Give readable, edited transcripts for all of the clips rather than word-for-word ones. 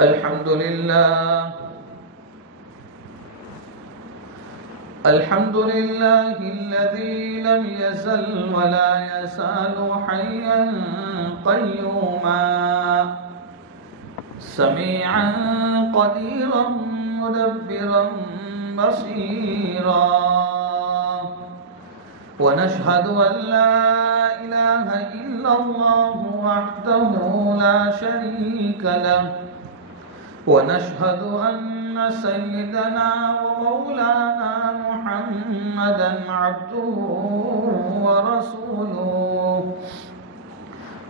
الحمد لله الذي لم يزل ولا يزال حيا قيوما سميعا قديرا مدبرا بصيرا ونشهد أن لا إله إلا الله وحده لا شريك له ونشهد أن سيدنا ومولانا محمدا عبده ورسوله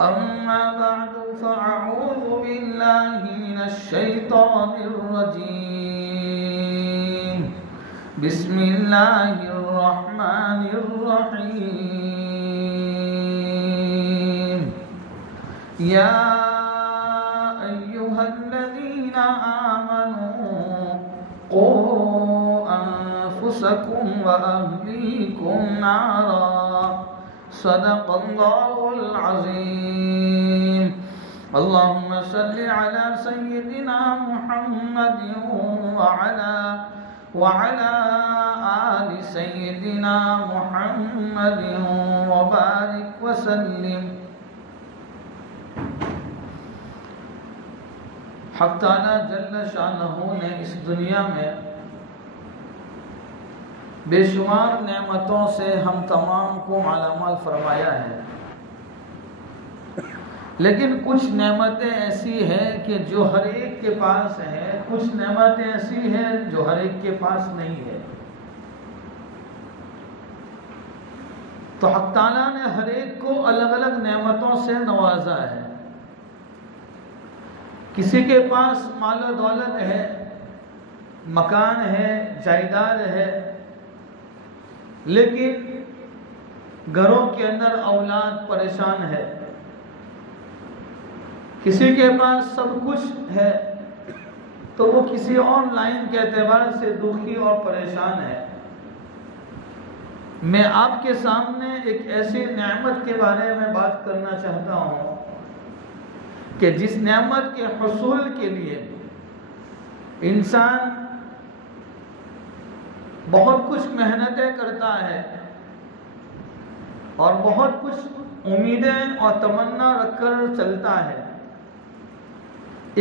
أما بعد فأعوذ بالله من الشيطان الرجيم بسم الله الرحمن الرحيم يا أيها الذين آمنوا قوا أنفسكم وأهليكم نارا صدق الله العظيم اللهم صل على سيدنا محمد وعلى آل سيدنا محمد وبارك وسلم حق تعالی جل شانہ نے اس دنیا میں بے شمار نعمتوں سے ہم تمام کو مالا مال فرمایا ہے، لیکن کچھ نعمتیں ایسی ہیں کہ جو ہر ایک کے پاس ہیں، کچھ نعمتیں ایسی ہیں جو ہر ایک کے پاس نہیں ہے۔ تو حق تعالیٰ نے ہر ایک کو الگ الگ نعمتوں سے نوازا ہے۔ کسی کے پاس مال و دولت ہے، مکان ہے، جائیداد ہے، لیکن گھروں کے اندر اولاد پریشان ہے۔ کسی کے پاس سب کچھ ہے تو وہ کسی اور لائن کے اعتبار سے دکھی اور پریشان ہے۔ میں آپ کے سامنے ایک ایسی نعمت کے بارے میں بات کرنا چاہتا ہوں کہ جس نعمت کے حصول کے لیے انسان بہت کچھ محنتیں کرتا ہے اور بہت کچھ امیدیں اور تمنا رکھ کر چلتا ہے۔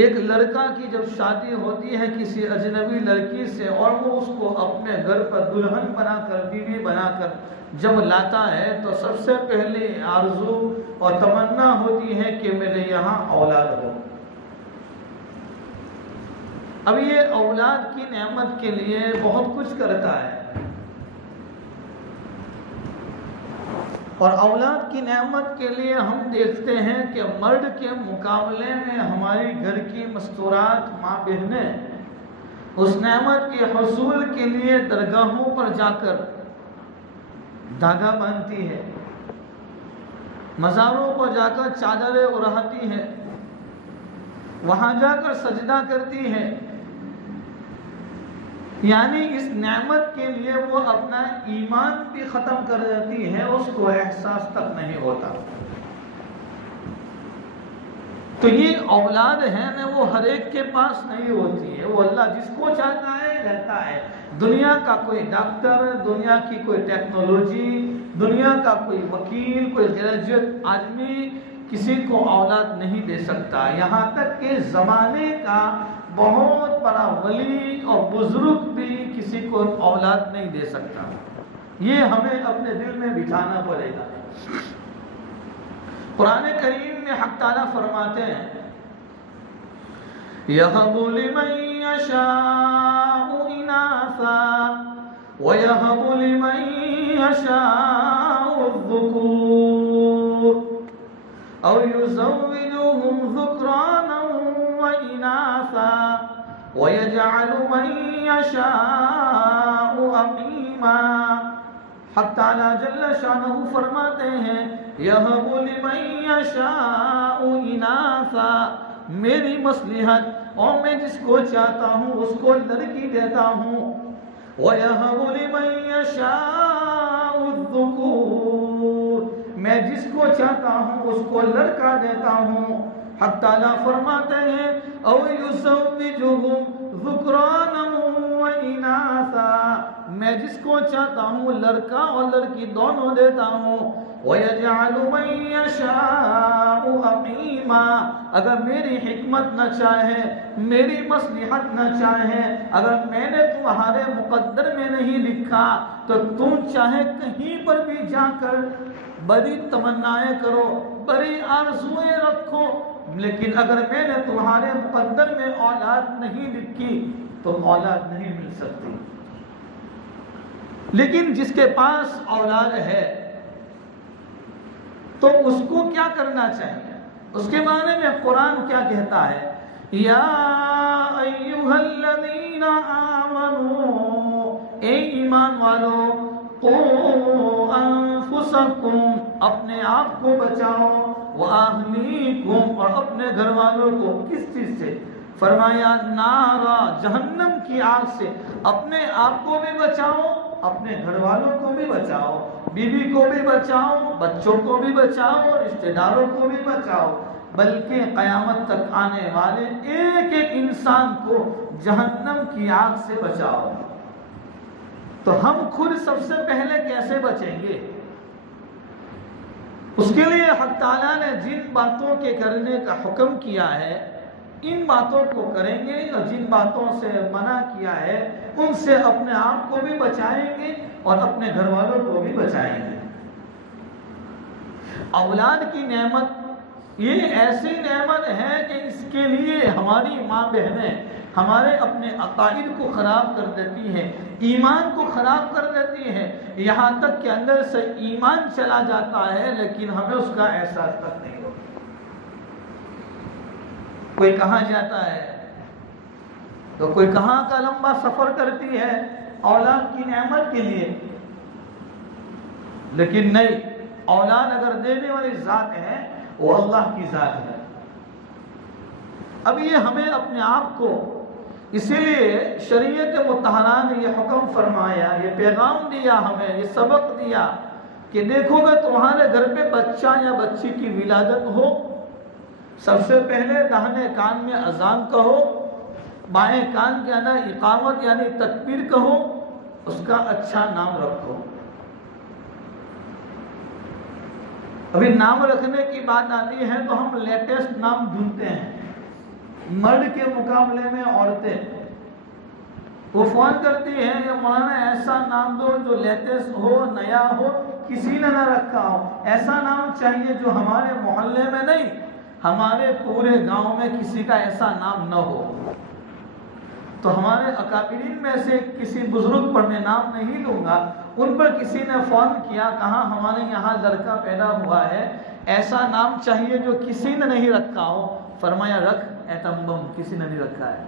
ایک لڑکا کی جب شادی ہوتی ہے کسی اجنبی لڑکی سے اور وہ اس کو اپنے گھر پر دلہن بنا کر، بیوی بنا کر جب لاتا ہے تو سب سے پہلے آرزو اور تمنا ہوتی ہے کہ میرے یہاں اولاد ہو۔ اب یہ اولاد کی نعمت کے لیے بہت کچھ کرتا ہے، اور اولاد کی نعمت کے لیے ہم دیکھتے ہیں کہ مرد کے مقابلے میں ہماری گھر کی مستورات ماں بہنیں اس نعمت کے حصول کے لیے درگاہوں پر جا کر دھاگا باندھتی ہے، مزاروں پر جا کر چادریں اڑاتی ہے، وہاں جا کر سجدہ کرتی ہے، یعنی اس نعمت کے لیے وہ اپنا ایمان بھی ختم کر دیتی ہے، اس کو احساس تک نہیں ہوتا۔ تو یہ اولاد ہے نا، وہ ہر ایک کے پاس نہیں ہوتی ہے، وہ اللہ جس کو چاہتا ہے رہتا ہے۔ دنیا کا کوئی ڈاکٹر، دنیا کی کوئی ٹیکنالوجی، دنیا کا کوئی وکیل، کوئی گریجویٹ آدمی کسی کو اولاد نہیں دے سکتا، یہاں تک کہ زمانے کا بہت بڑا ولی اور بزرگ بھی کسی کو اولاد نہیں دے سکتا۔ یہ ہمیں اپنے دل میں بٹھانا پڑے گا۔ قرآن کریم میں حق تعالیٰ فرماتے ہیں يَهَبُ لِمَن يَشَاءُ إِنَاثًا وَيَهَبُ لِمَن يَشَاءُ الذُّكُورَ أَوْ يُزَوِّجُهُمْ ذُكْرَانًا وَإِنَاثًا وَيَجْعَلُ مَن يَشَاءُ عَقِيمًا۔ حق تعالیٰ جل شانہ فرماتے ہیں يَهَبُ لِمَن يَشَاءُ إِنَاثًا، میری مصلحت اور میں جس کو چاہتا ہوں اس کو لڑکی دیتا ہوں، وَيَهَبُ لِمَن يَشَاءُ الذُّكُورَ، میں جس کو چاہتا ہوں اس کو لڑکا دیتا ہوں، حق تعالیٰ فرماتے ہیں او یزوجہم ذکرانا و اناثا، میں جس کو چاہتا ہوں لڑکا اور لڑکی دونوں دیتا ہوں، وَيَجْعَلُ مَن يَشَاءُ عَقِيمًا، اگر میری حکمت نہ چاہے، میری مصلحت نہ چاہے، اگر میں نے تمہارے مقدر میں نہیں لکھا تو تم چاہے کہیں پر بھی جا کر بڑی تمنائیں کرو، بڑی آرزوئیں رکھو، لیکن اگر میں نے تمہارے مقدر میں اولاد نہیں لکھی تو اولاد نہیں مل سکتی۔ لیکن جس کے پاس اولاد ہے تو اس کو کیا کرنا چاہیے؟ اس کے بارے میں قرآن کیا کہتا ہے؟ یا ایھا الذین آمنوا، اے ایمان والو، قوا انفسکم، اپنے آپ کو بچاؤ، واہلیکم، اور اپنے گھر والوں کو کس چیز سے؟ فرمایا نارا، جہنم کی آگ سے۔ اپنے آپ کو بھی بچاؤ، اپنے گھر والوں کو بھی بچاؤ، بیوی کو بھی بچاؤ، بچوں کو بھی بچاؤ، رشتہ داروں کو بھی بچاؤ، بلکہ قیامت تک آنے والے ایک ایک انسان کو جہنم کی آگ سے بچاؤ۔ تو ہم خود سب سے پہلے کیسے بچیں گے؟ اس کے لیے حق تعالیٰ نے جن باتوں کے کرنے کا حکم کیا ہے ان باتوں کو کریں گے، اور جن باتوں سے منع کیا ہے ان سے اپنے آپ کو بھی بچائیں گے اور اپنے گھر والوں کو بھی بچائیں گے۔ اولاد کی نعمت یہ ایسی نعمت ہے کہ اس کے لیے ہماری ماں بہنیں ہمارے اپنے عقائد کو خراب کر دیتی ہیں، ایمان کو خراب کر دیتی ہیں، یہاں تک کہ اندر سے ایمان چلا جاتا ہے لیکن ہمیں اس کا احساس تک نہیں ہوتا۔ کوئی کہاں جاتا ہے تو کوئی کہاں کا لمبا سفر کرتی ہے اولاد کی نعمت کے لیے، لیکن نہیں، اولاد اگر دینے والی ذات ہے وہ اللہ کی ذات ہے۔ اب یہ ہمیں اپنے آپ کو، اسی لیے شریعت مطہرہ نے یہ حکم فرمایا، یہ پیغام دیا ہمیں، یہ سبق دیا کہ دیکھو گے تمہارے گھر پہ بچہ یا بچی کی ولادت ہو، سب سے پہلے داہنے کان میں اذان کہو، بائیں کان کے اندر اقامت یعنی تکبیر کہو، اس کا اچھا نام رکھو۔ ابھی نام رکھنے کی بات آتی ہے تو ہم لیٹسٹ نام ڈھونڈتے ہیں، مرد کے مقابلے میں عورتیں وہ فون کرتی ہیں کہ مولانا ایسا نام دو جو لیٹسٹ ہو، نیا ہو، کسی نے نہ رکھا ہو، ایسا نام چاہیے جو ہمارے محلے میں نہیں، ہمارے پورے گاؤں میں کسی کا ایسا نام نہ ہو۔ تو ہمارے اکابرین میں سے کسی بزرگ پر میں نام نہیں لوں گا، ان پر کسی نے فون کیا، کہا ہمارے یہاں لڑکا پیدا ہوا ہے، ایسا نام چاہیے جو کسی نے نہیں رکھا ہو۔ فرمایا رکھ ایتمبم، کسی نے نہیں رکھا ہے۔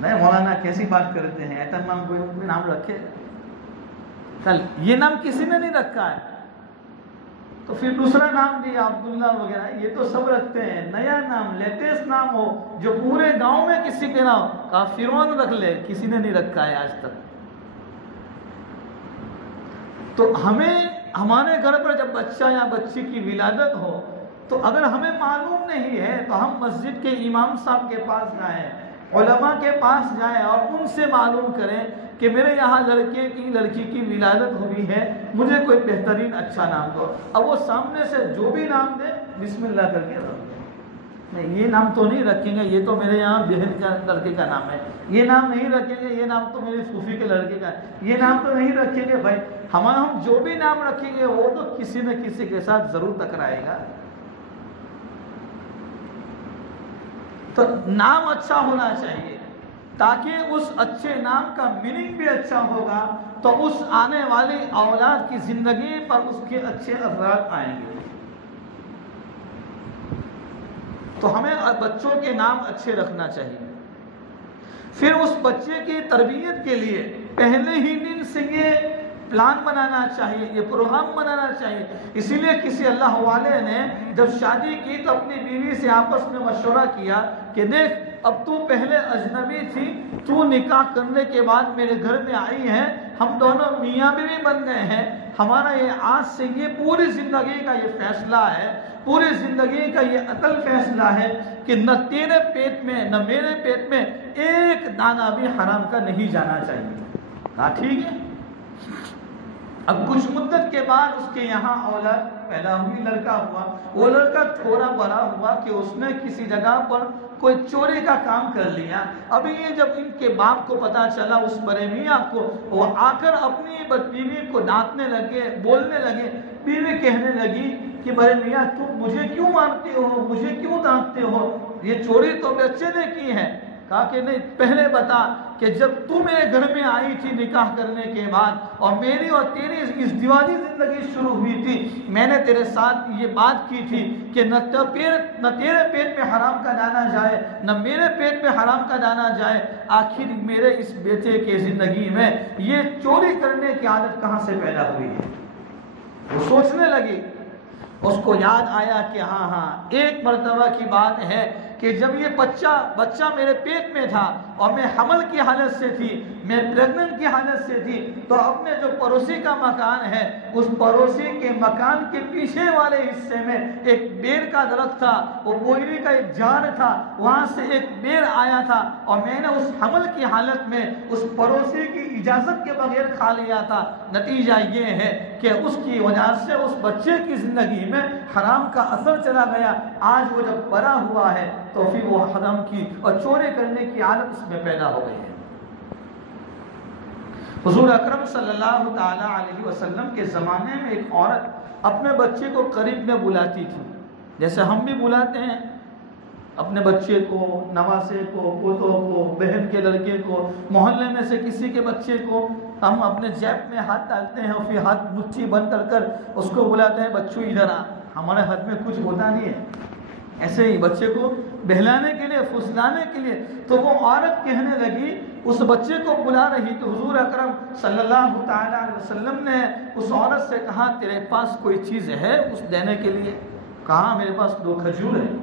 نہیں مولانا کیسی بات کرتے ہیں، ایتمبم کوئی نام رکھے؟ یہ نام کسی نے نہیں رکھا ہے، تو پھر دوسرا نام دیا عبداللہ وغیرہ، یہ تو سب رکھتے ہیں، نیا نام لیٹسٹ نام ہو جو پورے گاؤں میں کسی کے نام، کہا فرعون رکھ لے، کسی نے نہیں رکھا ہے آج تک۔ تو ہمیں ہمارے گھر پر جب بچہ یا بچی کی ولادت ہو تو اگر ہمیں معلوم نہیں ہے تو ہم مسجد کے امام صاحب کے پاس جائیں، علماء کے پاس جائیں اور ان سے معلوم کریں کہ میرے یہاں لڑکے کی لڑکی کی ولادت ہوئی ہے، مجھے کوئی بہترین اچھا نام دو۔ اب وہ سامنے سے جو بھی نام دے بسم اللہ کر کے رکھ دیں، نہیں یہ نام تو نہیں رکھیں گے، یہ تو میرے یہاں بہن کا لڑکے کا نام ہے، یہ نام نہیں رکھیں گے، یہ نام تو میرے صوفی کے لڑکے کا ہے، یہ نام تو نہیں رکھیں گے۔ بھائی ہم جو بھی نام رکھیں گے وہ تو کسی نہ کسی کے ساتھ ضرور ٹکرائے گا۔ تو نام اچھا ہونا چاہیے تاکہ اس اچھے نام کا میننگ بھی اچھا ہوگا تو اس آنے والی اولاد کی زندگی پر اس کے اچھے اثرات آئیں گے۔ تو ہمیں بچوں کے نام اچھے رکھنا چاہیے۔ پھر اس بچے کی تربیت کے لیے پہلے ہی دن سے یہ پلان بنانا چاہیے، یہ پروگرام بنانا چاہیے۔ اسی لیے کسی اللہ والے نے جب شادی کی تو اپنی بیوی سے آپس میں مشورہ کیا کہ دیکھ اب تو پہلے اجنبی تھی، تو نکاح کرنے کے بعد میرے گھر میں آئی ہے، ہم دونوں میاں بیوی بن گئے ہیں، ہمارا یہ آج سے یہ پوری زندگی کا یہ فیصلہ ہے، پوری زندگی کا یہ عقل فیصلہ ہے کہ نہ تیرے پیٹ میں نہ میرے پیٹ میں ایک دانہ بھی حرام کا نہیں جانا چاہیے۔ کہا ٹھیک ہے۔ اب کچھ مدت کے بعد اس کے یہاں اولاد پیدا ہوئی، لڑکا ہوا۔ وہ لڑکا تھوڑا بڑا ہوا کہ اس نے کسی جگہ پر کوئی چوری کا کام کر لیا۔ ابھی یہ جب ان کے باپ کو پتا چلا، اس بڑے میاں کو، وہ آ کر اپنی بیوی کو ڈانٹنے لگے، بولنے لگے۔ بیوی کہنے لگی کہ بڑے میاں تم مجھے کیوں مارتے ہو، مجھے کیوں ڈانٹتے ہو، یہ چوری تو بچے نے کی ہے۔ کہا کہ نہیں، پہلے بتا کہ جب تو میرے گھر میں آئی تھی نکاح کرنے کے بعد، اور میری اور تیری اس دیوالی زندگی شروع ہوئی تھی، میں نے تیرے ساتھ یہ بات کی تھی کہ نہ تیرے پیٹ میں حرام کا دانہ جائے نہ میرے پیٹ میں حرام کا دانہ جائے۔ آخر میرے اس بیٹے کے زندگی میں یہ چوری کرنے کی عادت کہاں سے پیدا ہوئی ہے؟ وہ سوچنے لگی۔ اس کو یاد آیا کہ ہاں ایک مرتبہ کی بات ہے کہ جب یہ بچہ میرے پیٹ میں تھا اور میں حمل کی حالت سے تھی، میں پریگننٹ کی حالت سے تھی، تو اپنے جو پڑوسی کا مکان ہے، اس پڑوسی کے مکان کے پیچھے والے حصے میں ایک بیر کا درخت تھا، وہ بوئری کا ایک جھاڑ تھا، وہاں سے ایک بیر آیا تھا، اور میں نے اس حمل کی حالت میں اس پڑوسی کی اجازت کے بغیر کھا لیا تھا۔ نتیجہ یہ ہے کہ اس کی وجہ سے اس بچے کی زندگی میں حرام کا اثر چلا گیا۔ آج وہ جب بڑا ہوا ہے تو پھر وہ حرام کی اور چوری کرنے کی عادت اس میں پیدا ہو گئی ہے۔ حضور اکرم صلی اللہ تعالی علیہ وسلم کے زمانے میں ایک عورت اپنے بچے کو قریب میں بلاتی تھی، جیسے ہم بھی بلاتے ہیں اپنے بچے کو، نواسے کو، پوتوں کو، بہن کے لڑکے کو، محلے میں سے کسی کے بچے کو، ہم اپنے جیب میں ہاتھ ڈالتے ہیں اور پھر ہاتھ مٹھی بند کر اس کو بلاتے ہیں، بچوں ادھر آ۔ ہمارے ہاتھ میں کچھ ہوتا نہیں ہے، ایسے ہی بچے کو بہلانے کے لیے، پھسلانے کے لیے۔ تو وہ عورت کہنے لگی، اس بچے کو بلا رہی، تو حضور اکرم صلی اللہ تعالی علیہ وسلم نے اس عورت سے کہا تیرے پاس کوئی چیز ہے اس دینے کے لیے؟ کہا میرے پاس 2 کھجور ہیں۔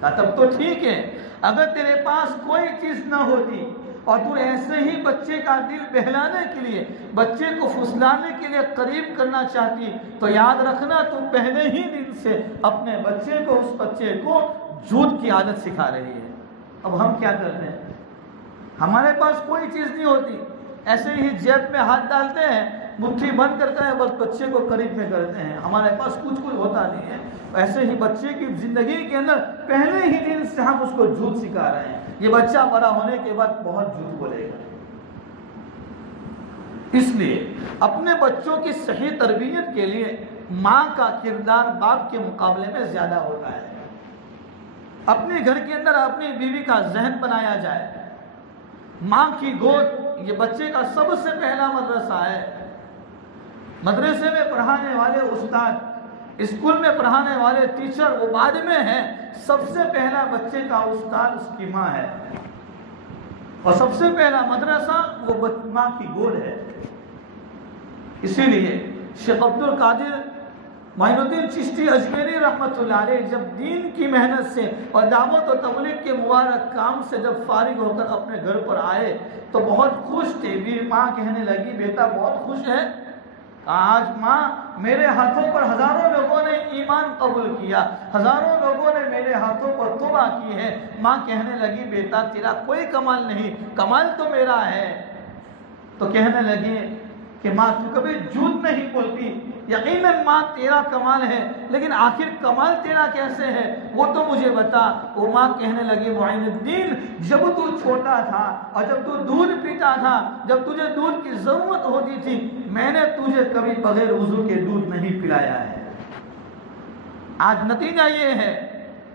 کہا تب تو ٹھیک ہے، اگر تیرے پاس کوئی چیز نہ ہوتی اور تو ایسے ہی بچے کا دل بہلانے کے لیے، بچے کو پھسلانے کے لیے قریب کرنا چاہتی، تو یاد رکھنا تو پہلے ہی دن سے اپنے بچے کو، اس بچے کو جھوٹ کی عادت سکھا رہی ہے۔ اب ہم کیا کرتے ہیں؟ ہمارے پاس کوئی چیز نہیں ہوتی، ایسے ہی جیب میں ہاتھ ڈالتے ہیں، مٹھی بند کرتے ہیں، بس بچے کو قریب میں کرتے ہیں، ہمارے پاس کچھ ہوتا نہیں ہے۔ ایسے ہی بچے کی زندگی کے اندر پہلے ہی دن سے ہم اس کو جھوٹ سکھا رہے ہیں، یہ بچہ بڑا ہونے کے بعد بہت جھوٹ بولے گا۔ اس لیے اپنے بچوں کی صحیح تربیت کے لیے ماں کا کردار باپ کے مقابلے میں زیادہ ہوتا ہے۔ اپنے گھر کے اندر اپنی بیوی کا ذہن بنایا جائے۔ ماں کی گود یہ بچے کا سب سے پہلا مدرسہ ہے۔ مدرسے میں پڑھانے والے استاد، اسکول میں پڑھانے والے ٹیچر وہ بعد میں ہیں، سب سے پہلا بچے کا استاد اس کی ماں ہے، اور سب سے پہلا مدرسہ وہ ماں کی گود ہے۔ اسی لیے شیخ عبد القادر معین الدین چشتی اجمیری رحمۃ اللہ علیہ جب دین کی محنت سے اور دعوت و تبلیغ کے مبارک کام سے جب فارغ ہو کر اپنے گھر پر آئے تو بہت خوش تھے۔ بھی ماں کہنے لگی بیٹا بہت خوش ہے؟ آج ماں میرے ہاتھوں پر ہزاروں لوگوں نے ایمان قبول کیا، ہزاروں لوگوں نے میرے ہاتھوں پر توبہ کی ہے۔ ماں کہنے لگی بیٹا تیرا کوئی کمال نہیں، کمال تو میرا ہے۔ تو کہنے لگی کہ ماں تو کبھی جھوٹ نہیں بولتی، یقیناً ماں تیرا کمال ہے، لیکن آخر کمال تیرا کیسے ہے وہ تو مجھے بتا۔ وہ ماں کہنے لگی معین الدین جب تو چھوٹا تھا اور جب تو دودھ پیتا تھا، جب تجھے دودھ کی ضرورت ہوتی تھی، میں نے تجھے کبھی بغیر وضو کے دودھ نہیں پلایا ہے۔ آج نتیجہ یہ ہے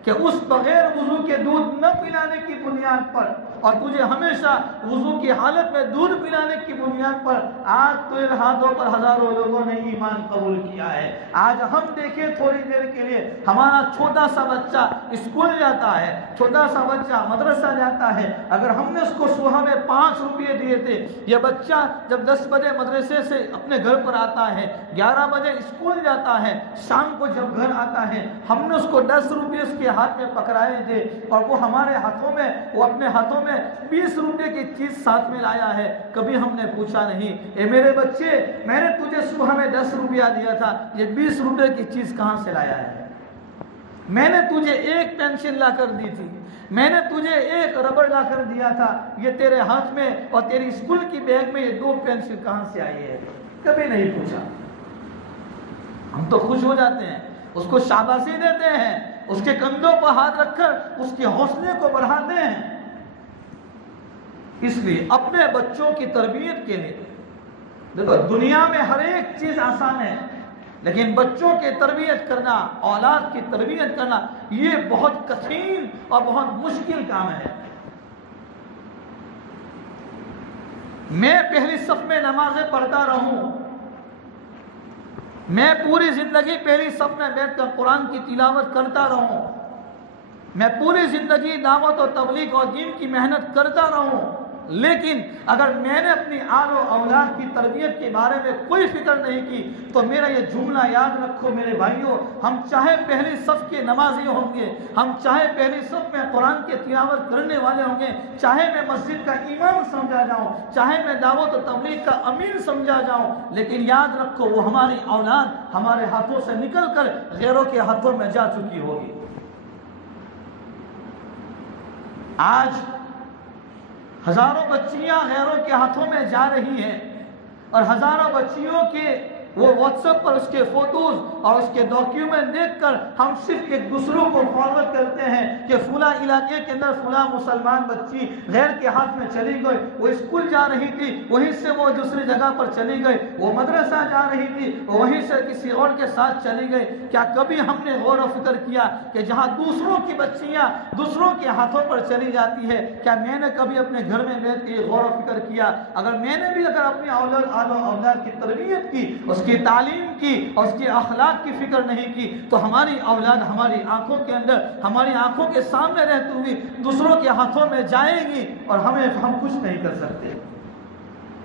کہ اس بغیر وضو کے دودھ نہ پلانے کی بنیاد پر اور تجھے ہمیشہ وضو کی حالت میں دودھ پلانے کی بنیاد پر آج تیرے ہاتھوں پر ہزاروں لوگوں نے ایمان قبول کیا ہے۔ آج ہم دیکھیں تھوڑی دیر کے لیے ہمارا چھوٹا سا بچہ اسکول جاتا ہے، چھوٹا سا بچہ مدرسہ جاتا ہے، اگر ہم نے اس کو صبح میں 5 روپے دیے تھے، یہ بچہ جب 10 بجے مدرسے سے اپنے گھر پر آتا ہے، 11 بجے اسکول جاتا ہے، شام کو جب گھر آتا ہے، ہم نے اس کو 10 روپے اس کے ہاتھ میں پکڑائے تھے اور وہ ہمارے ہاتھوں میں، وہ اپنے ہاتھوں میں نے 20 روپے کی چیز ساتھ میں لایا ہے، کبھی ہم نے پوچھا نہیں اے میرے بچے میں نے تجھے صبح میں 10 روپیہ دیا تھا، یہ 20 روپے کی چیز کہاں سے لایا ہے؟ میں نے تجھے ایک پینسل لا کر دی تھی، میں نے تجھے ایک ربڑ لا کر دیا تھا، یہ تیرے ہاتھ میں اور تیری اسکول کی بیگ میں یہ 2 پینسل کہاں سے آئی ہے؟ کبھی نہیں پوچھا۔ ہم تو خوش ہو جاتے ہیں، اس کو شاباشی دیتے ہیں، اس کے کندھوں پر ہاتھ رکھ کر اس کے حوصلے کو بڑھاتے ہیں۔ اس لیے اپنے بچوں کی تربیت کے لیے دیکھو، دنیا میں ہر ایک چیز آسان ہے، لیکن بچوں کی تربیت کرنا، اولاد کی تربیت کرنا، یہ بہت کٹھن اور بہت مشکل کام ہے۔ میں پہلی صف میں نمازیں پڑھتا رہوں، میں پوری زندگی پہلی صف میں بیٹھ کر قرآن کی تلاوت کرتا رہوں، میں پوری زندگی دعوت و تبلیغ اور دین کی محنت کرتا رہوں، لیکن اگر میں نے اپنی آل و اولاد کی تربیت کے بارے میں کوئی فکر نہیں کی تو میرا یہ جملہ یاد رکھو میرے بھائیوں، ہم چاہے پہلی صف کے نمازی ہوں گے، ہم چاہے پہلی صف میں قرآن کی تلاوت کرنے والے ہوں گے، چاہے میں مسجد کا امام سمجھا جاؤں، چاہے میں دعوت و تبلیغ کا امیر سمجھا جاؤں، لیکن یاد رکھو وہ ہماری اولاد ہمارے ہاتھوں سے نکل کر غیروں کے ہاتھوں میں جا چکی ہوگی۔ آج ہزاروں بچیاں غیروں کے ہاتھوں میں جا رہی ہیں، اور ہزاروں بچیوں کے وہ واٹس ایپ پر اس کے فوٹوز اور اس کے ڈاکیومنٹ دیکھ کر ہم صرف ایک دوسروں کو فارورڈ کرتے ہیں کہ فلاں علاقے کے اندر فلاں مسلمان بچی غیر کے ہاتھ میں چلی گئی، وہ اسکول جا رہی تھی وہیں سے وہ دوسری جگہ پر چلی گئی، وہ مدرسہ جا رہی تھی وہیں سے کسی اور کے ساتھ چلی گئی۔ کیا کبھی ہم نے غور و فکر کیا کہ جہاں دوسروں کی بچیاں دوسروں کے ہاتھوں پر چلی جاتی ہے، کیا میں نے کبھی اپنے گھر میں بیٹھ کے غور و فکر کیا اگر میں نے بھی اپنی اولاد کی تربیت کی، اس کی تعلیم کی اور اس کے اخلاق کی فکر نہیں کی تو ہماری اولاد ہماری آنکھوں کے اندر، ہماری آنکھوں کے سامنے رہتی ہوئی دوسروں کے ہاتھوں میں جائے گی اور ہم کچھ نہیں کر سکتے۔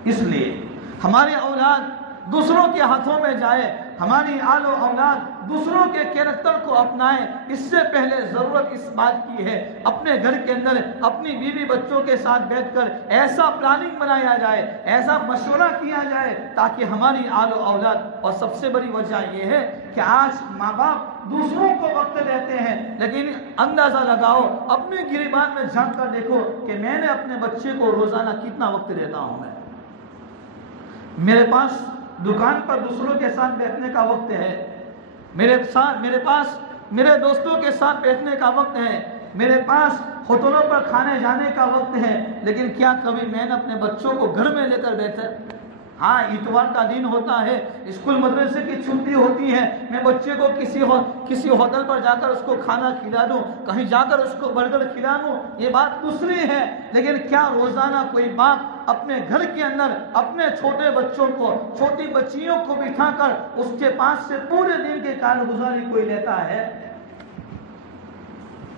اس لیے ہماری اولاد دوسروں کے ہاتھوں میں جائے، ہماری آل و اولاد دوسروں کے کیریکٹر کو اپنائے، اس سے پہلے ضرورت اس بات کی ہے اپنے گھر کے اندر اپنی بیوی بچوں کے ساتھ بیٹھ کر ایسا پلاننگ بنایا جائے، ایسا مشورہ کیا جائے تاکہ ہماری آل و اولاد، اور سب سے بڑی وجہ یہ ہے کہ آج ماں باپ دوسروں کو وقت دیتے ہیں، لیکن اندازہ لگاؤ اپنے گریبان میں جھانک کر دیکھو کہ میں نے اپنے بچے کو روزانہ کتنا وقت دیتا ہوں۔ میرے پاس دکان پر دوسروں کے ساتھ بیٹھنے کا وقت ہے، میرے پاس میرے دوستوں کے ساتھ بیٹھنے کا وقت ہے، میرے پاس ہوٹلوں پر کھانے جانے کا وقت ہے، لیکن کیا کبھی میں نے اپنے بچوں کو گھر میں لے کر بیٹھا؟ ہاں، اتوار کا دن ہوتا ہے، اسکول مدرسے کی چھٹی ہوتی ہے، میں بچے کو کسی ہوٹل پر جا کر اس کو کھانا کھلا دوں، کہیں جا کر اس کو برگر کھلا دوں، یہ بات دوسری ہے، لیکن کیا روزانہ کوئی باپ اپنے گھر کے اندر اپنے چھوٹے بچوں کو، چھوٹی بچیوں کو بٹھا کر اس کے پاس سے پورے دن کی کارگزاری کوئی لیتا ہے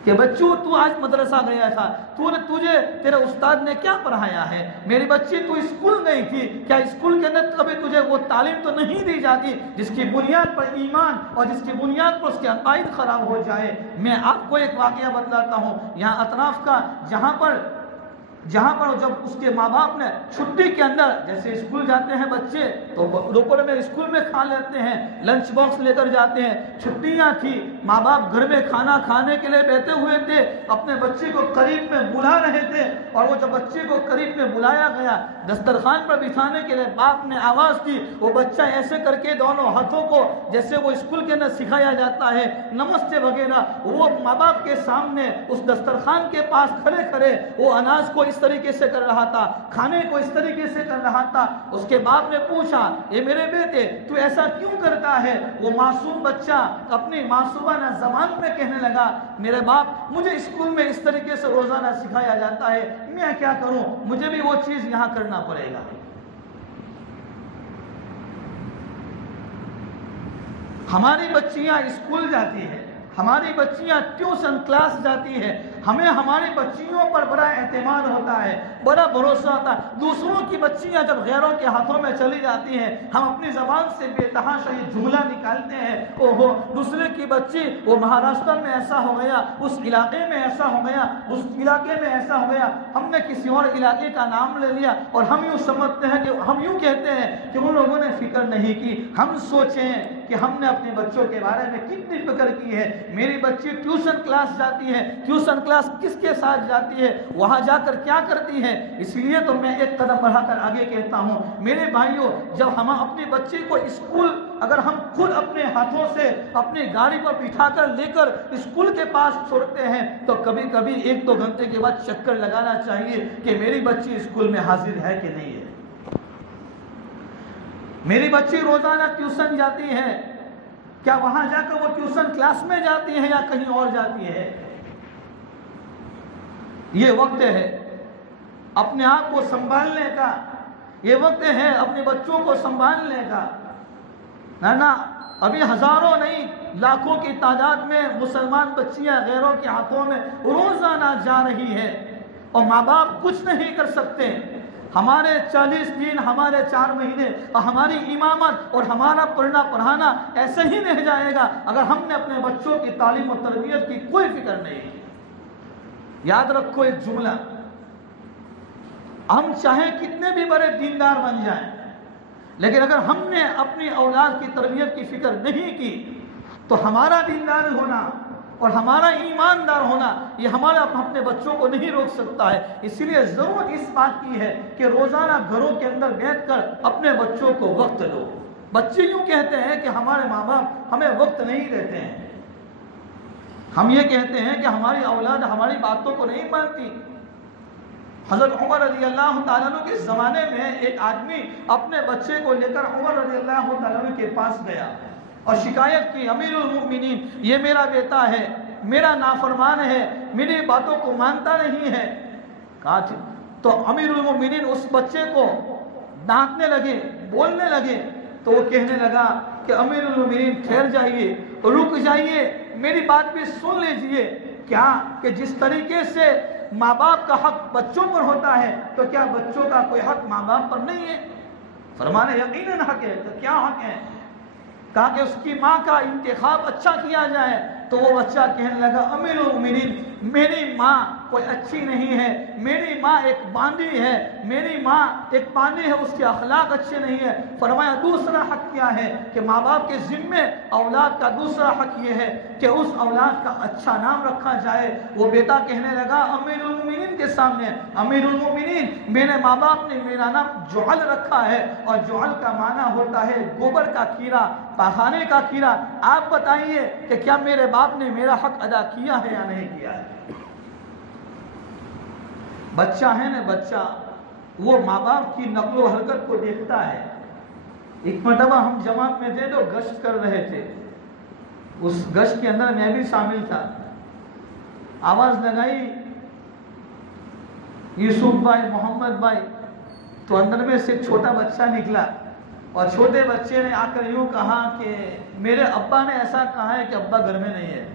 کہ بچوں تو آج مدرسہ گیا تھا، تجھے تیرے استاد نے کیا پڑھایا ہے؟ میری بچی تو اسکول گئی تھی، کیا اسکول کے اندر کبھی تجھے وہ تعلیم تو نہیں دی جاتی جس کی بنیاد پر ایمان اور جس کی بنیاد پر اس کے عقائد خراب ہو جائے؟ میں آپ کو ایک واقعہ بتلاتا ہوں یہاں اطراف کا، جہاں پر جب اس کے ماں باپ نے چھٹی کے اندر، جیسے اسکول جاتے ہیں بچے تو دوپہر میں اسکول میں کھا لیتے ہیں، لنچ باکس لے کر جاتے ہیں، چھٹیاں تھی، ماں باپ گھر میں کھانا کھانے کے لیے بیٹھے ہوئے تھے، اپنے بچے کو قریب میں بلا رہے تھے، اور وہ جب بچے کو قریب میں بلایا گیا دسترخوان پر بٹھانے کے لیے، باپ نے آواز دی، وہ بچہ ایسے کر کے دونوں ہاتھوں کو، جیسے وہ اسکول کے اندر سکھایا جاتا ہے نمستے وغیرہ، وہ ماں باپ کے سامنے اس دسترخوان کے پاس کھڑے کھڑے وہ اناج کو اس طریقے سے کر رہا تھا، کھانے کو اس طریقے سے کر رہا تھا۔ اس کے باپ نے پوچھا، اے میرے بیٹے تو ایسا کیوں کرتا ہے؟ وہ معصوم بچہ اپنی معصومانہ زبان میں کہنے لگا، میرے باپ مجھے اسکول میں اس طریقے سے روزانہ سکھایا جاتا ہے، میں کیا کروں، مجھے بھی وہ چیز یہاں کرنا پڑے گا۔ ہماری بچیاں اسکول جاتی ہیں، ہماری بچیاں ٹیوشن کلاس جاتی ہے، ہمیں ہماری بچیوں پر بڑا اعتماد ہوتا ہے، بڑا بھروسہ ہوتا ہے۔ دوسروں کی بچیاں جب غیروں کے ہاتھوں میں چلی جاتی ہیں، ہم اپنی زبان سے بے تحاشا یہ جملہ نکالتے ہیں، اوہو دوسرے کی بچی وہ مہاراشٹر میں ایسا ہو گیا، اس علاقے میں ایسا ہو گیا، اس علاقے میں ایسا ہو گیا۔ ہم نے کسی اور علاقے کا نام لے لیا اور ہم یوں سمجھتے ہیں کہ ہم یوں کہتے ہیں کہ ان لوگوں نے فکر نہیں کی۔ ہم سوچیں کہ ہم نے اپنے بچوں کے بارے میں کتنی فکر کی ہے۔ میری بچی ٹیوشن کلاس جاتی ہے، ٹیوشن کلاس کس کے ساتھ جاتی ہے، وہاں جا کر کیا کرتی ہے۔ اس لیے تو میں ایک قدم بڑھا کر آگے کہتا ہوں میرے بھائیوں، جب ہم اپنے بچے کو اسکول اگر ہم خود اپنے ہاتھوں سے اپنی گاڑی پر بٹھا کر لے کر اسکول کے پاس چھوڑتے ہیں تو کبھی کبھی 1-2 گھنٹے کے بعد چکر لگانا چاہیے کہ میری بچی اسکول میں حاضر ہے کہ نہیں ہے۔ میری بچی روزانہ ٹیوشن جاتی ہے، کیا وہاں جا کر وہ ٹیوشن کلاس میں جاتی ہے یا کہیں اور جاتی ہے؟ یہ وقت ہے اپنے آپ کو سنبھالنے کا، یہ وقت ہے اپنے بچوں کو سنبھالنے کا، نا ابھی ہزاروں نہیں لاکھوں کی تعداد میں مسلمان بچیاں غیروں کے ہاتھوں میں روزانہ جا رہی ہے اور ماں باپ کچھ نہیں کر سکتے۔ ہمارے 40 دن، ہمارے 4 مہینے اور ہماری امامت اور ہمارا پڑھنا پڑھانا ایسے ہی رہ جائے گا اگر ہم نے اپنے بچوں کی تعلیم و تربیت کی کوئی فکر نہیں۔ یاد رکھو ایک جملہ، ہم چاہے کتنے بھی بڑے دیندار بن جائیں لیکن اگر ہم نے اپنی اولاد کی تربیت کی فکر نہیں کی تو ہمارا دیندار ہونا اور ہمارا ایماندار ہونا یہ ہمارے اپنے بچوں کو نہیں روک سکتا ہے۔ اس لیے ضرورت اس بات کی ہے کہ روزانہ گھروں کے اندر بیٹھ کر اپنے بچوں کو وقت دو۔ بچے یوں کہتے ہیں کہ ہمارے ماں باپ ہمیں وقت نہیں دیتے ہیں، ہم یہ کہتے ہیں کہ ہماری اولاد ہماری باتوں کو نہیں مانتی۔ حضرت عمر رضی اللہ تعالیٰ عنہ کے زمانے میں ایک آدمی اپنے بچے کو لے کر عمر رضی اللہ تعالیٰ عنہ کے پاس گیا اور شکایت کی، امیر المؤمنین یہ میرا بیٹا ہے، میرا نافرمان ہے، میری باتوں کو مانتا نہیں ہے۔ کہا تو امیر المؤمنین اس بچے کو ڈانٹنے لگے، بولنے لگے تو وہ کہنے لگا کہ امیر المؤمنین ٹھہر جائیے، رک جائیے، میری بات بھی سن لیجئے۔ کیا کہ جس طریقے سے ماں باپ کا حق بچوں پر ہوتا ہے تو کیا بچوں کا کوئی حق ماں باپ پر نہیں ہے؟ فرمانے یقیناً حق ہے۔ تو کیا حق ہے؟ کہا کہ اس کی ماں کا انتخاب اچھا کیا جائے۔ تو وہ بچہ کہنے لگا امیر المؤمنین میری ماں کوئی اچھی نہیں ہے، میری ماں ایک باندی ہے، میری ماں ایک باندی ہے، اس کے اخلاق اچھے نہیں ہے۔ فرمایا دوسرا حق کیا ہے کہ ماں باپ کے ذمے اولاد کا دوسرا حق یہ ہے کہ اس اولاد کا اچھا نام رکھا جائے۔ وہ بیٹا کہنے لگا امیر المؤمنین کے سامنے، امیر المؤمنین میرے ماں باپ نے میرا نام جعل رکھا ہے اور جعل کا معنی ہوتا ہے گوبر کا کیڑا، پخانے کا کیڑا۔ آپ بتائیے کہ کیا میرے باپ نے میرا حق ادا کیا ہے یا نہیں کیا ہے؟ بچہ ہے نا، بچہ وہ ماں باپ کی نقل و حرکت کو دیکھتا ہے۔ ایک مرتبہ ہم جماعت میں تھے تو گشت کر رہے تھے، اس گشت کے اندر میں بھی شامل تھا۔ آواز لگائی یوسف بھائی، محمد بھائی، تو اندر میں سے ایک چھوٹا بچہ نکلا اور چھوٹے بچے نے آ کر یوں کہا کہ میرے ابا نے ایسا کہا ہے کہ ابا گھر میں نہیں ہے،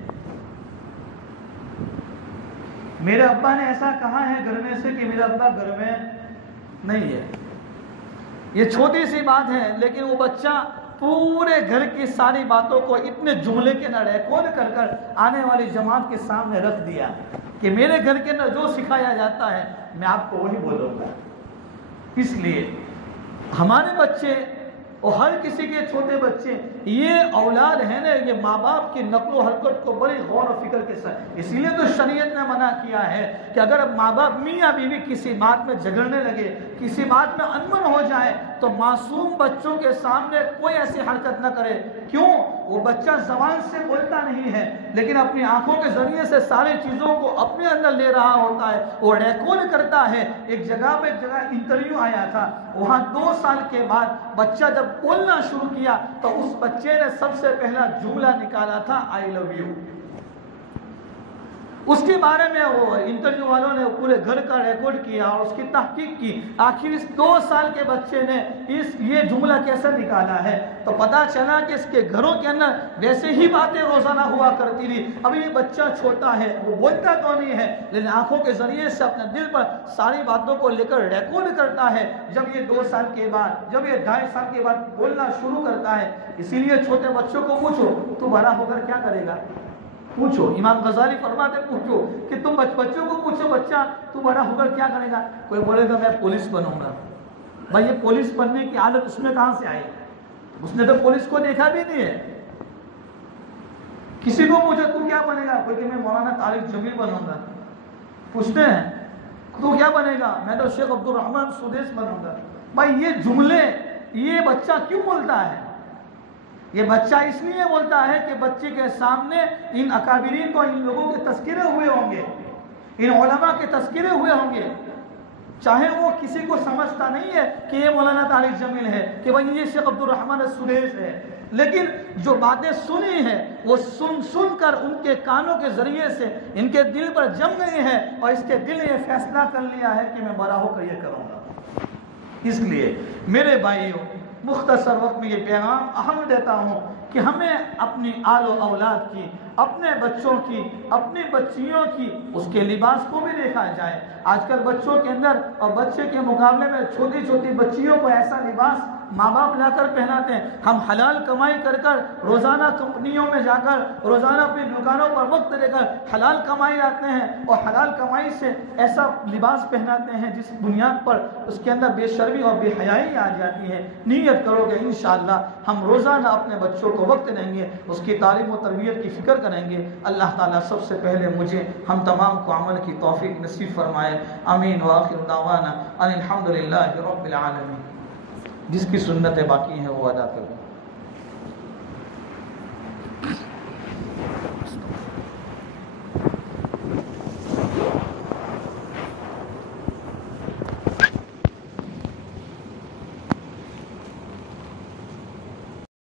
میرے ابا نے ایسا کہا ہے گھر میں سے کہ میرا ابا گھر میں نہیں ہے۔ یہ چھوٹی سی بات ہے لیکن وہ بچہ پورے گھر کی ساری باتوں کو اتنے جملے کے اندر ریکارڈ کر کر آنے والی جماعت کے سامنے رکھ دیا کہ میرے گھر کے اندر جو سکھایا جاتا ہے میں آپ کو وہی بولوں گا۔ اس لیے ہمارے بچے اور ہر کسی کے چھوٹے بچے یہ اولاد ہے نا، یہ ماں باپ کی نقل و حرکت کو بڑی غور و فکر کے ساتھ، اسی لیے تو شریعت نے منع کیا ہے کہ اگر ماں باپ میاں بیوی کسی بات میں جھگڑنے لگے، کسی بات میں انمن ہو جائے تو معصوم بچوں کے سامنے کوئی ایسی حرکت نہ کرے۔ کیوں؟ وہ بچہ زبان سے بولتا نہیں ہے لیکن اپنی آنکھوں کے ذریعے سے ساری چیزوں کو اپنے اندر لے رہا ہوتا ہے، وہ ریکارڈ کرتا ہے۔ ایک جگہ پہ انٹرویو آیا تھا، وہاں 2 سال کے بعد بچہ جب بولنا شروع کیا تو اس بچے نے سب سے پہلا جملہ نکالا تھا آئی لو یو۔ اس کے بارے میں وہ انٹرویو والوں نے پورے گھر کا ریکارڈ کیا اور اس کی تحقیق کی، آخر اس 2 سال کے بچے نے یہ جملہ کیسے نکالا ہے، تو پتہ چلا کہ اس کے گھروں کے اندر ویسے ہی باتیں روزانہ ہوا کرتی تھی۔ اب یہ بچہ چھوٹا ہے، وہ بولتا تو نہیں ہے، لیکن آنکھوں کے ذریعے سے اپنے دل پر ساری باتوں کو لے کر ریکارڈ کرتا ہے۔ جب یہ 2 سال کے بعد، جب یہ 2.5 سال کے بعد بولنا شروع کرتا ہے، اسی لیے چھوٹے بچوں کو پوچھو تو بڑا ہو کر کیا کرے گا، پوچھو۔ امام غزالی فرماتے پوچھو کہ تم بچوں کو پوچھو، بچہ تو بڑا ہو کر کیا کرے گا؟ کوئی بولے گا میں پولیس بنوں گا۔ بھائی یہ پولیس بننے کی عادت اس میں کہاں سے آئی؟ اس نے تو پولیس کو دیکھا بھی نہیں ہے۔ کسی کو پوچھو تو کیا بنے گا، کوئی کہ میں مولانا طارق جمیل بنوں گا۔ پوچھتے ہیں تو کیا بنے گا، میں تو شیخ عبد الرحمن سدیس بنوں گا۔ بھائی یہ جملے یہ بچہ کیوں بولتا ہے؟ یہ بچہ اس لیے بولتا ہے کہ بچے کے سامنے ان اکابرین کو، ان لوگوں کے تذکرے ہوئے ہوں گے، ان علماء کے تذکرے ہوئے ہوں گے، چاہے وہ کسی کو سمجھتا نہیں ہے کہ یہ مولانا طارق جمیل ہے، کہ بھائی یہ شیخ عبد الرحمن السدیس ہے، لیکن جو باتیں سنی ہیں وہ سن کر ان کے کانوں کے ذریعے سے ان کے دل پر جم گئی ہیں، اور اس کے دل نے یہ فیصلہ کر لیا ہے کہ میں بڑا ہو کر یہ کروں گا۔ اس لیے میرے بھائیوں، مختصر وقت میں یہ پیغام اہم دیتا ہوں کہ ہمیں اپنی آل و اولاد کی، اپنے بچوں کی، اپنی بچیوں کی، اس کے لباس کو بھی دیکھا جائے۔ آج کل بچوں کے اندر اور بچے کے مقابلے میں چھوٹی چھوٹی بچیوں کو ایسا لباس ماں باپ لا کر پہناتے ہیں۔ ہم حلال کمائی کر کر روزانہ کمپنیوں میں جا کر، روزانہ اپنی دکانوں پر وقت دے کر حلال کمائی آتے ہیں، اور حلال کمائی سے ایسا لباس پہناتے ہیں جس بنیاد پر اس کے اندر بے شرمی اور بے حیائی آ جاتی ہے۔ نیت کرو گے انشاءاللہ ہم روزانہ اپنے بچوں کو وقت دیں گے، اس کی تعلیم و تربیت کی فکر کریں گے۔ اللہ تعالیٰ سب سے پہلے مجھے ہم تمام کو عمل کی توفیق نصیب فرمائے۔ آمین وآخر دعوانا ان الحمدللہ رب العالمین۔ جس کی سنتیں باقی ہیں وہ ادا کریں۔